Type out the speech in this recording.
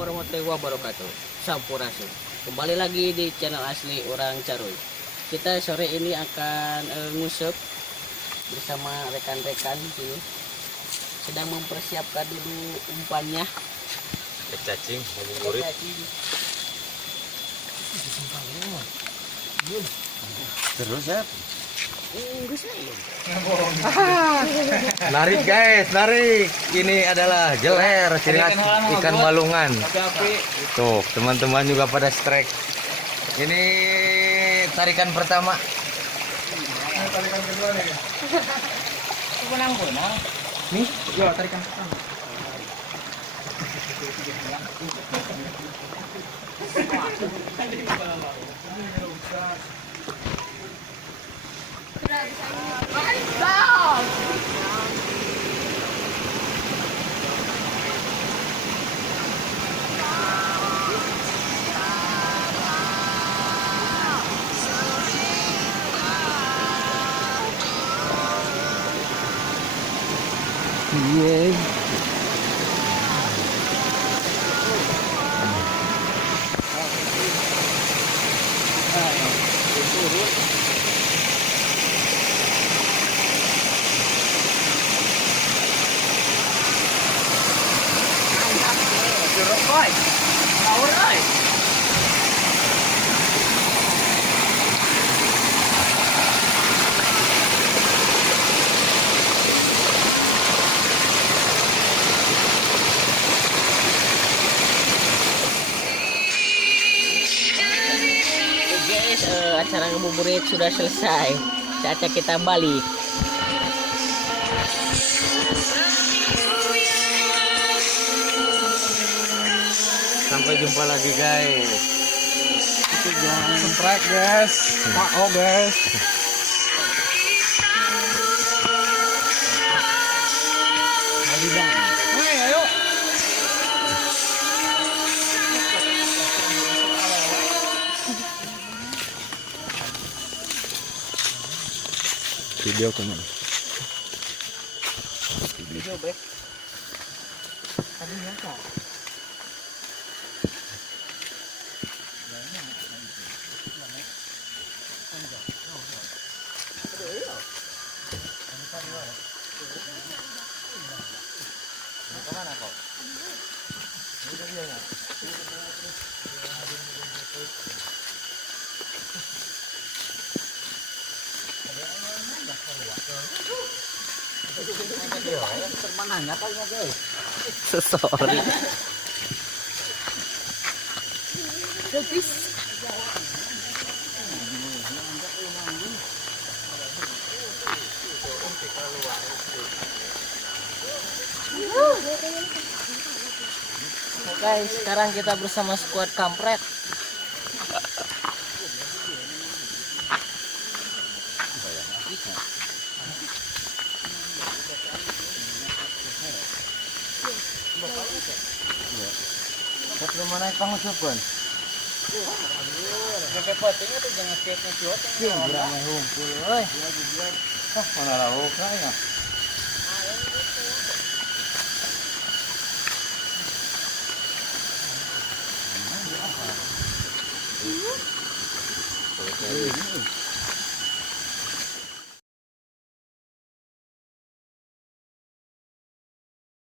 warahmatullahi wabarakatuh. Sampurasun. Kembali lagi di channel asli Orang Caruy. Kita sore ini akan ngusep bersama rekan-rekan sini. Sedang mempersiapkan dulu umpannya. Cacing, murid. Terus ya. Narik guys, narik. Ini adalah jeler, ciri khas ikan balungan. Tuh, teman-teman juga pada strike. Ini tarikan pertama. Tarikan kedua nih. Benang. Nih, ya tarikan pertama. Iya. Guys, acara ngabuburit sudah selesai. Saatnya kita balik. Sampai jumpa lagi guys. Subscribe guys. Oh guys. Ayo. Video kemana? Video baik. Tadi nyangka. Sorry. Guys, sekarang kita bersama squad kampret. Sebelum naik pengusupan. Sampai potongnya tuh jangan skate-nya Sing beramai humpul, euy. Mana lauk ya?